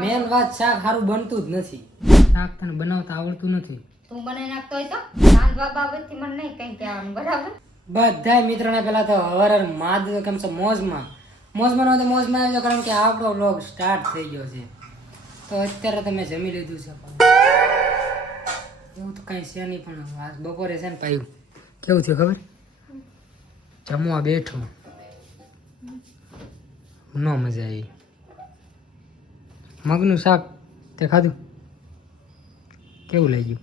Main વાત શાક સારું બનતું જ નથી. શાક તને બનાવતા આવડતું નથી. તું બનાવી નાખતો હોય તો રાંધવા બાબતથી મને નહીં કઈ કહેવાનું, બરાબર? બધા મિત્રોને પેલા તો હવાર માદ કેમ છે મોજમાં હોય તો મોજમાં આવજો, કારણ કે આપણો વ્લોગ સ્ટાર્ટ થઈ ગયો છે. તો અત્યારે તમે જમી લીધું છે, પણ એવું તો કઈ છે નહીં. પણ આજ બપોરે છે ને પાયું કેવું થયું ખબર? જમવા બેઠો ન મજા આવી. મગનું શાક તે ખાધું, કેવું લાગ્યું?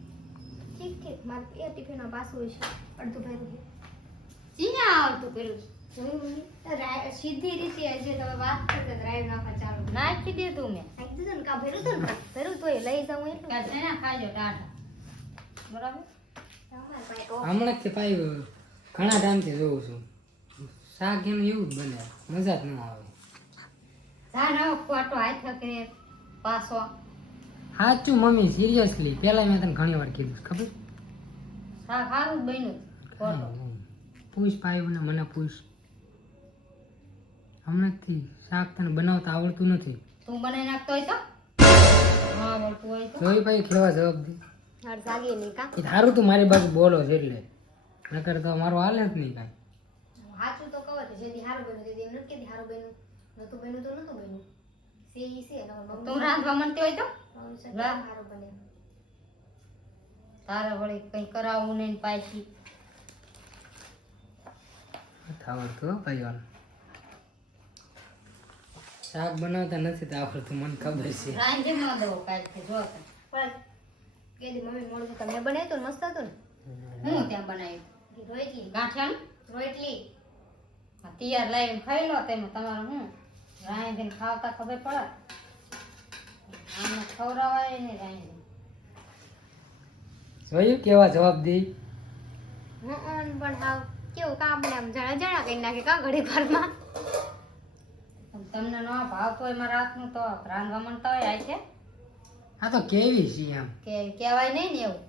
ઠીક મારે એ ટિફિનમાં પાછું છે અડધું ભર્યું છે. જીયા આવતું પેલું જોયું મમ્મી? સીધી રીતે જે તમે વાત કરતા ડ્રાઈવ નાખવા ચાલુ નાખી દે તું. મેં નાખી દીધું ને કા ભર્યું હતું ને ભર્યું તો એ લઈ જાઉં એટલું કાંઈ છે ને ખાજો ટાટા, બરાબર? તમારે પાસે તો હમણાંથી પાયું ઘણા ટાઈમથી જોઉં છું. શાક એનું એવું જ બને, મજા જ ન આવે. જા નવો ખોટો હાથ કે પાછો સાચું મમ્મી, સિરિયસલી પેલા મેં તને ઘણી વાર કીધું છે, ખબર? શાક સારું જ બન્યું ખોટો. પૂછ પાયું ને મને પૂછ. હમણાંથી શાક તને બનાવતા આવડતું નથી. તું બનાવી નાખતો હોય તો હા આવડતું હોય તો જોઈ પાઈ કેવા જવાબ દે. હાર જાગે નહીં કા એ સારું તું મારી બાજુ બોલો છે એટલે, નકર તો મારું હાલે જ નહીં કાંઈ. સાચું તો કહો છે જેથી હારું બન્યું તેથી નથી કેતી હારું બન્યું નતું બન્યું તો નતું બન્યું સે છે ને તું રાંધવા માંગતી હોય તો લા. હારું બને તારે વળી કઈ કરાવવું નહીં ને પાછી આવડતું હો ભાઈઓને. શાક બનાવતા નથી તો આવડતું, મને ખબર છે. રાંધી ન દો કાંઈ જો તો. પણ કેદી મમ્મી મોડું તો તમને બનાવ્યું તો મસ્ત હતું હું ત્યાં બનાવ્યું ને રોટલી ગાંઠિયાનું રોટલી તૈયાર લાવીને ખાઈ લો. તેમાં તમારે હું રાંધીને ખાવતા ખબર પડે? આને ખવડાવાય ને રાંધીને. જોયું કેવા જવાબ દે. પણ હાવ કેવું કા આપણે આમ જણા જણા કરી નાખે કા ઘડી ભરમાં તમને ન ભાવતો હોય મારા હાથનું તો રાંધવા માંડતા હોય આ છે આ તો કેવી છે એમ, કે કહેવાય નહીં ને એવું.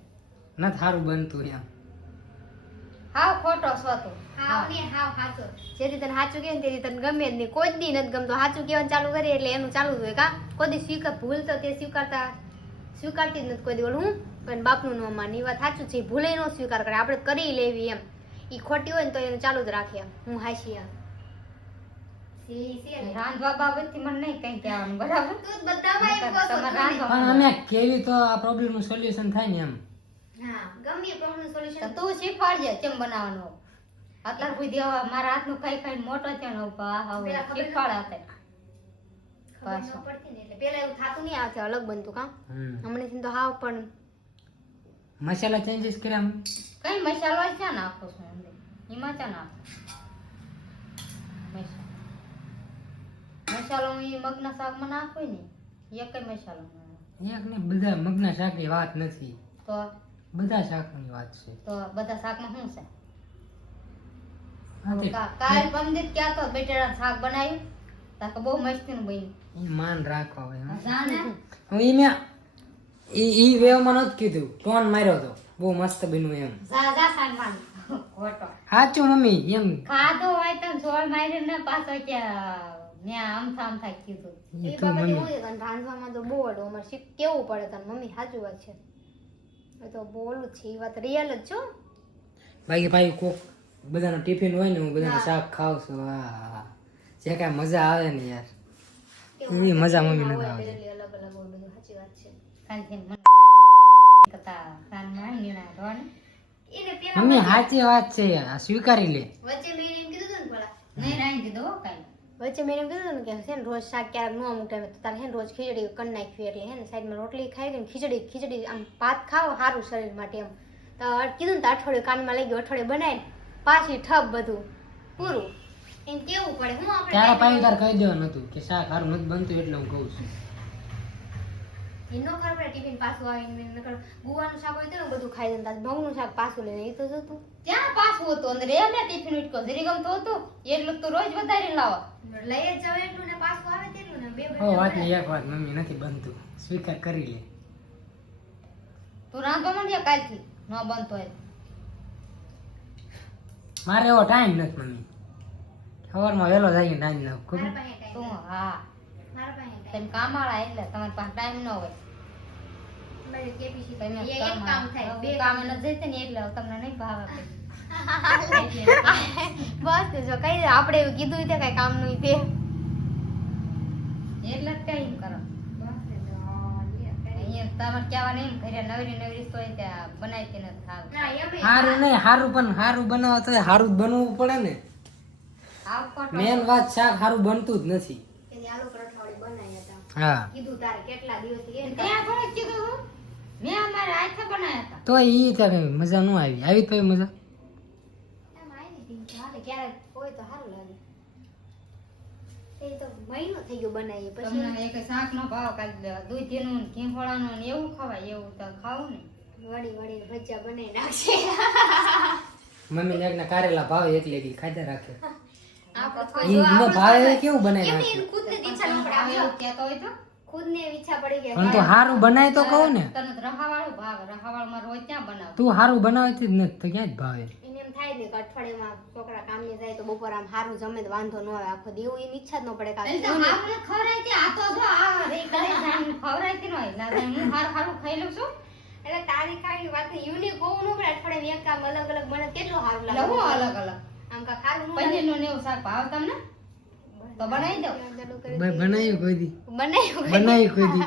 નથી સારું બનતું એમ. હાવ ખોટો છો તું. હાવ ને હાવ સાચું જેથી તને સાચું કહે ને તેથી તને ગમે જ નહીં કોઈ દી નથી ગમતો સાચું કહેવાનું ચાલુ કરીએ એટલે એનું ચાલુ જ હોય કા કોઈ દી ભૂલ તો તે સ્વીકારતી જ નથી કોઈ દી બોલું હું પણ બાપનું ન માની વાત સાચું છે ભૂલે નો સ્વીકાર કરે આપણે કરી લેવી એમ ઈ ખોટી હોય ને તો એનું ચાલુ જ રાખીએ હું હાશી એમ રાંધવા બાબતથી મને નહીં કઈ કહેવાનું, બરાબર? તું જ બધામાં એમ કહો છો. તમારે રાંધવા પણ અમે કેવી તો આ પ્રોબ્લેમ નું સોલ્યુશન થાય ને એમ. હા ગમે એ પ્રોબ્લેમ તો સોલ્યુશન તું શીખવાડજે કેમ બનાવવાનું. અત્યાર સુધી હવે મારા હાથનું ખાઈ ખાઈને મોટો થયો ને પેલા ખબર શીખવાડા ખબર ન પડતી ને એટલે પેલા એવું થાતું નહીં આવતે અલગ બનતું કામ હમ. હમણાં તો હાવ પણ મસાલા ચેન્જીસ કર્યા કઈ મસાલો ક્યાં નાખો છો અંદર? એમાં ક્યાં નાખો મસાલો? હું ઈ મગના શાકમાં નાખું ને એક કઈ મસાલો ના નાખું. એક ને બધા મગના શાકની વાત નથી, તો બધા શાકની વાત છે. બધા શાકમાં શું છે? હા તે કાલ પંડિત ક્યાં તો બેટેરા શાક બનાવ્યું તાકે બહુ મસ્તીનું બન્યું. ઈ માન રાખવા હોય હો. જાણે હું ઈ મેં ઈ વેવમાં નહોતું કીધું, ટોન માર્યો તો બહુ મસ્ત બન્યું એમ. જા સાનમાન ખોટો સાચું મમ્મી એમ. ખાધું હોય તો જોર મારીને પાછો કે ન્યા આમથા કીધું. ઈ એ તો બાબતે મમ્મી હું છે કે રાંધવામાં તો બહુ અડો અમારે શીખ કેવું પડે તને મમ્મી સાચું વાત છે એ તો બોલું જ છે એ વાત રિયલ જ છો બાકી ભાઈ કોક બધાનો ટિફિન હોય ને હું બધાને શાક ખાવ છું. હા જે કાંઈ મજા આવે ને યાર, એવી મજા મમ્મી નથી આવે. અલગ અલગ હોય બધું સાચી વાત છે કાલથી મને કતા સાનમાન નીણા રોને એને પેલા મમ્મી સાચી વાત છે, આ સ્વીકારી લે. વચ્ચે મેં એમ કીધું હતું ને ભલા નહીં રાઈ દીધો હો કાલ. વચ્ચે મેં એમ કીધું હતું ને કે છે ને રોજ શાક ક્યારેક ન અમુક ટાઈમે તો તારે હે ને રોજ ખીચડી કરી નાખવી એટલે હે ને સાઈડમાં રોટલી ખાઈ ને ખીચડી આમ ભાત ખાવ સારું શરીર માટે એમ તો કીધું ને તો અઠવાડિયું કાનમાં લઈ ગયું અઠવાડિયું બનાવીને પાછી ઠપ બધું પૂરું એમ કેવું પડે હું ત્યારે આપણે પાછું તાર કહી દેવાનું હતું કે શાક સારું નથી બનતું એટલે હું કહું છું. એનો ખબર પડે ટિફિન પાછું આવીને નકર ગુવાનું શાક હોય તો ને બધું ખાઈ જતા મગનું શાક પાછું લઈને એ તો જતું ક્યાં પાછું હતું અંદર એમ ને ટિફિન ઉટકો જરી ગમતો હતું એટલું તો રોજ વધારે લાવો. લઈ જ જાવ એટલું ને પાછું આવે તેટલું ને બે હો વાતની એક વાત મમ્મી નથી બનતું, સ્વીકાર કરી લે. તું રાંધવા માંડ્યા કાલથી ન બનતો હોય. મારે એવો ટાઈમ નથી મમ્મી, સવારમાં વહેલો જાય રાંધી નાખું ખબર. તું હા મારા પાસે તમે કામવાળા એટલે તમારી પાસે ટાઈમ ન હોય મારે કેપીસી તમે એક કામ થાય બે કામ ન જઈતે ને એટલે તમને નહીં ભાવે બસ જો કઈ આપણે એવું કીધું તે કઈ કામ નું તે એટલે જ ટાઈમ કરો અહીંયા તમારે કહેવાનું એમ ઘરે નવરી તોય ત્યાં બનાવતી નથી ખાવું ના એમ હારું નહીં, હારું પણ હારું બનાવો તો હારું જ બનવું પડે ને. આવ ખોટો મેન વાત શાક હારું બનતું જ નથી. તેની આલુ પરોઠાવાળી બનાવ્યા હતા હા કીધું તારે કેટલા દિવસથી એમ ત્યાં થોડું કીધું હું. મેં અમારે હાથે બનાવ્યા હતા તો ઈ ત્યારે મજા ન આવી. આવી તો મજા. એમ આવી હતી હાલે ક્યારેક હોય તો સારું લાગે એ તો મહિનો થઈ ગયો બનાવીએ પછી તમને એક શાક નો ભાવ કાઢી દેવા દૂધીનું ને ઘીફળાનું ને એવું ખવાય એવું તો ખાવું ને વળી ભજીયા બનાવી નાખશે મમ્મી ને એકના કારેલા ભાવે એકલી એકલી ખાધા રાખે. આપણે ઈ ને ભાવે કેવું બનાવી એમને નાખે. ખુદને ઈચ્છા ન પડે આમ જો એવું કહેતો હોય તો ખુદને ઈચ્છા પડી કે પણ તો હારું બનાય તો કહું ને. તને તો રહાવાળું ભાવે રહાવાળું રોજ ત્યાં બનાવ તું હારું બનાવતી જ નથી તો ક્યાં જ ભાવે. એને એમ થાય ને કે અઠવાડિયામાં છોકરા કામે જાય તો બપોર આમ સારું જમે તો વાંધો ન આવે આખો દી એવું એની ઈચ્છા જ ન પડે કે એટલે તો આપણે ખવડાવતી આ તો જો આ રે કરે જાણ ખવડાવતી ન હોય ના જાણ હું હારું ખાઈ લઉં છું એટલે તારી ખાવાની વાત યુનિક હોવું ન પડે અઠવાડિયામાં એક કામ અલગ અલગ બને કેટલું સારું લાગે લઉં અલગ અલગ આમ કા ખારું ન પનીરનું ને એવું શાક ભાવે તમને તો બનાવી દઉં બનાવ્યું કોઈ દી. બનાવ્યું બનાવ્યું કોઈ દી.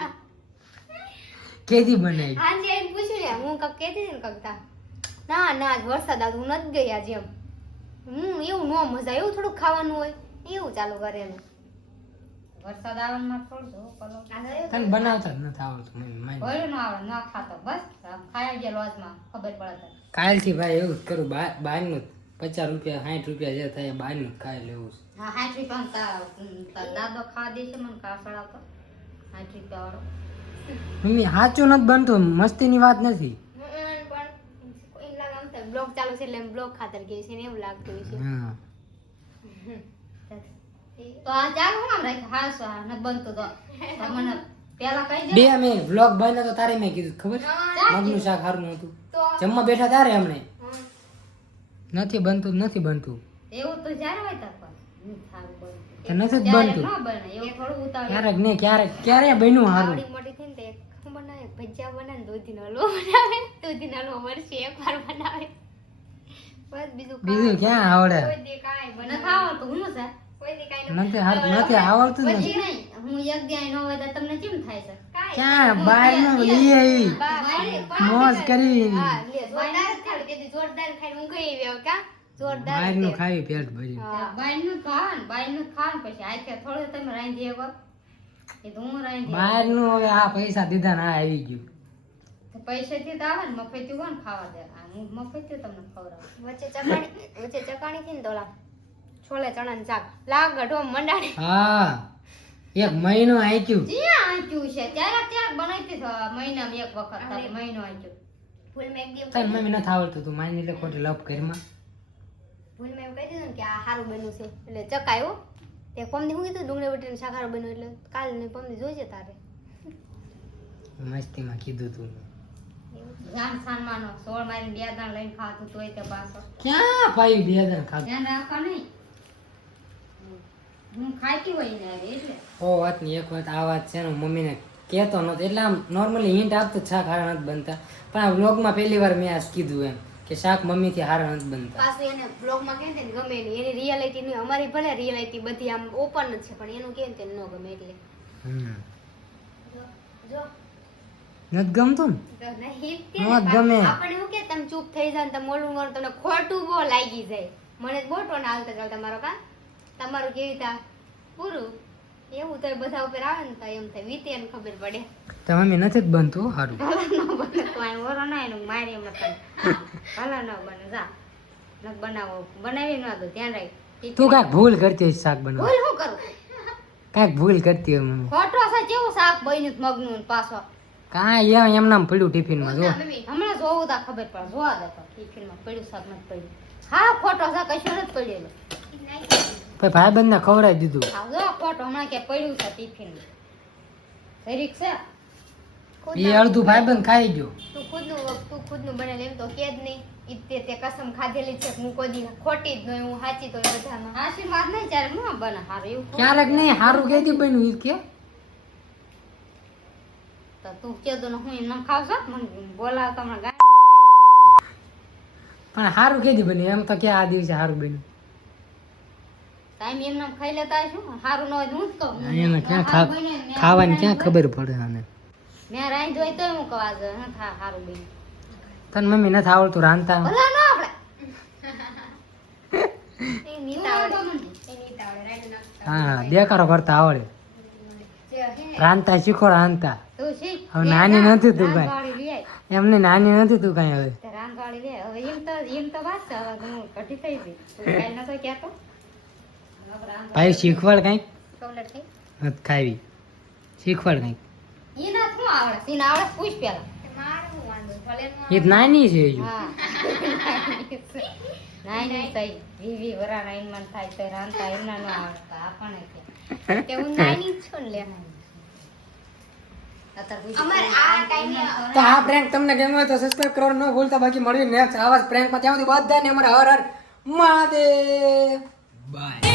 કેદી બનાવી. આજે એમ પૂછ્યું ને હું કક કહેતી હતી ને કકતા ના ના આજ વરસાદ આજ હું નથી ગઈ આજે એમ એવું ન મજા એવું થોડુંક ખાવાનું હોય એવું ચાલુ કરે એમ વરસાદ આવવામાં થોડું જો પલો તને બનાવતા જ નથી આવડતું મમ્મી માની. ભોળું ન આવે ન ખાતો બસ ખાઈ ગયા રોજમાં ખબર પડે તો કાલથી ભાઈ એવું જ કરું. બહારનું 50 રૂપિયા 60 રૂપિયા જે થાય બહારનું જ ખાઈ લેવું છે. હા 60 રૂપિયા તાર દાદો ખાવા દેશે મને કાસળ આવતો 60 રૂપિયા વાળો મમ્મી સાચું નથી બનતું, મસ્તીની વાત નથી. પણ એમ લાગે આમ તો બ્લોગ ચાલુ છે એટલે એમ બ્લોગ ખાતર ગઈ છે ને એવું લાગતું હોય છે હા તો આ ચાલ હું આમ રાખ હાસો આ ન બનતો તો મને પેલા કહી દે 2 મિનિટ વ્લોગ બન્યો તો તારે મેં કીધું ખબર મગનું શાક સારું નહોતું. તો જમવા બેઠા તારે હમણે હમ. નથી બનતું નથી બનતું. એવું તો જ્યારે હોય તાર પર સારું બને તો નથી જ ત્યારે બનતું. ન બને એવું થોડું ઉતાવળ ક્યારેક ને ક્યારે બન્યું સારું. આવડી મોટી થઈને તો એક શું બનાવે ભજીયા બનાવે ને દૂધીનો હલવો બનાવે દૂધીનો હલવો વર્ષે એકવાર બનાવે બસ બીજું ક્યાં આવડે. કોઈ દી કાંઈ મને બનાવે ખાવાનું તો હું છે કોઈ દી કાંઈ નથી આવડતું જ પછી નથી. નહીં હું એક દી ન હોય તો તમને કેમ થાય છે ક્યાં બહારનું લઈ આવી મોજ કરી. હા લે જોરદાર જ ખાવી તેથી જોરદાર ખાઈને હું ગઈ એવી હવે કા જોરદાર જ બહારનું છે. ખાવી પેટ ભરી. હા. બાયનું ખાવાનું પછી આખે થોડું તમે રાંધી શકો એ તો હું રાંધી બહારનું હવે આ પૈસા દીધા ને આ આવી ગયું. પૈસેથી તો આવે ને મફતી કોણ ખાવા દે આ હું મફતી તમને ખવડાવું વચ્ચે ચકાણી થી ને તોલા છોલે ચણાનું શાક લાગટ હો મંડાણી હા એક મહિનો આંચ્યું. જ્યાં આંચ્યું છે ત્યારે બનાવતી હતો મહિનામાં એક વખત તારે મહિનો આંચ્યું ફૂલ મેં એકદમ તારી મમ્મી નથી આવડતું તું માની એટલે ખોટી લપ ઘરમાં. ફૂલ મેં એમ કહી દીધું ને કે આ સારું બન્યું છે એટલે ચકાયું તે પમદી હું કીધું ડુંગળી બટેટાનું શાક સારું બન્યું એટલે કાલ ને પમદી જોઈશે તારે મસ્તીમાં કીધું તું. જાન ખાનવાનો સોળ મારીને 2 દાણ લઈને ખાતું તોય તે પાછો ક્યાં પાયું 2 દાણ ખાધું. ધ્યાન રાખવા નહીં હું ખાતી હોય ને હવે એટલે ઓ વાતની એક વાત આ વાત છે ને મમ્મીને કહેતો નહોતો એટલે આમ નોર્મલી હિન્ટ આપતો જ શાક હારા નથી બનતા પણ આ વ્લોગમાં પહેલી વાર મેં આજ કીધું એમ કે શાક મમ્મીથી હારા નથી બનતા. પાછું એને બ્લોગમાં કહે ને ગમે નહીં એની રિયાલિટી નહીં અમારી ભલે રિયાલિટી બધી આમ ઓપન જ છે પણ એનું કહે ને તેને ન ગમે એટલે જો નથી ગમતું ને તો નહીં જ તે ન ને. ગમે. આપણે શું કે તમે ચૂપ થઈ જાવ ને તમે મોડું કરો તમને ખોટું બહુ લાગી જાય મને જ બોટો ના હાલતા ચાલતા મારો કા તમારું કેવી તા પૂરું એવું તો બધા ઉપર આવે ને તો એમ થાય વીતે એને ખબર પડે તો મમ્મી નથી જ બનતું હો હારું. ભલા ન બને તો આ ઓરો ના એનું મારી એમ નથી ભલા ન બને જા ન બનાવો બનાવી ન દો ધ્યાન રાખ તું કાંઈક ભૂલ કરતી હોય શાક બનાવ. ભૂલ શું કરું કાંઈક ભૂલ કરતી હોય મમ્મી. ખોટો છે કેવું શાક બન્યું છે મગનું ને પાછો કાંઈ એમ નામ પડ્યું ટિફિનમાં જો. મમ્મી હમણાં જોવું તા ખબર પડે જોવા દે તો ટિફિનમાં પડ્યું શાક નથી પડ્યું હા ખોટો છે કશું નથી પડેલો પછી ભાઈબંધને ખવડાવી દીધું. હા જો ખોટો હમણાં કે પડ્યું છે ટિફિનમાં જરીક છે એ અડધું ભાઈબંધ ખાઈ ગયો. તું ખુદનું બનેલું એમ તો કે જ નહીં ઈ તે કસમ ખાધેલી છે કે હું કોઈ દી ખોટી જ નહીં હું સાચી તો એ બધામાં આશીર્વાદ નહીં ત્યારે ન બને હારું એવું ક્યારેક નહીં હારું કેદી બન્યું ઈ કે તો તું કેદો ને હું એમ ખાવશો મને બોલાવ તમને ગાય પણ સારું કીધી બની એમ તો ક્યાં આ દિવસે સારું બન્યું ટાઈમ એમને ખાઈ લેતા શું સારું ન હોય તો હું જ કહું એને ક્યાં ખાવાની ક્યાં ખબર પડે આને મેં રાઈ જોઈ તો હું કહું આજે સારું બન્યું તને મમ્મી નથી આવડતું રાંધતા ભલા ન આપણે એ નીતા આવડે એ નીતા આવડે રાઈટ નાખતા હા દેખાડો કરતા આવડે રાંધતા શીખો રાંધતા તું શીખ હવે નાની નથી તું કાંઈ રાંધવાળી લઈ આય. એમને નાની નથી તું કાંઈ હવે તે રાંધવાળી લે હવે એમ તો વાત છે હવે હું કઢી થઈ ગઈ તું કાંઈ નતો કહેતો ભાઈ શીખવાડ કાંઈક ચોકલેટ થઈ નથી ખાવી શીખવાડ કાંઈક એના શું આવડે સીના આવડે પૂછ પેલા મારું વાંધો ભલે નો એ જ નાની છે હજુ હા નાઈ થઈ વીવી વરા નાઈ મન થાય તો રાંધતા એમના નો આવડે તો આપણને કે તે હું નાની જ છું ને લે અત્યારે પૂછ અમારે આ ટાઈમે તો આ પ્રેન્ક તમને ગમ્યો હોય તો સબસ્ક્રાઇબ કરવાનું ન ભૂલતા બાકી મળીએ નેક્સ્ટ આવા પ્રેન્કમાં ત્યાં સુધી બધાને અમારા હર હર મહાદેવ બાય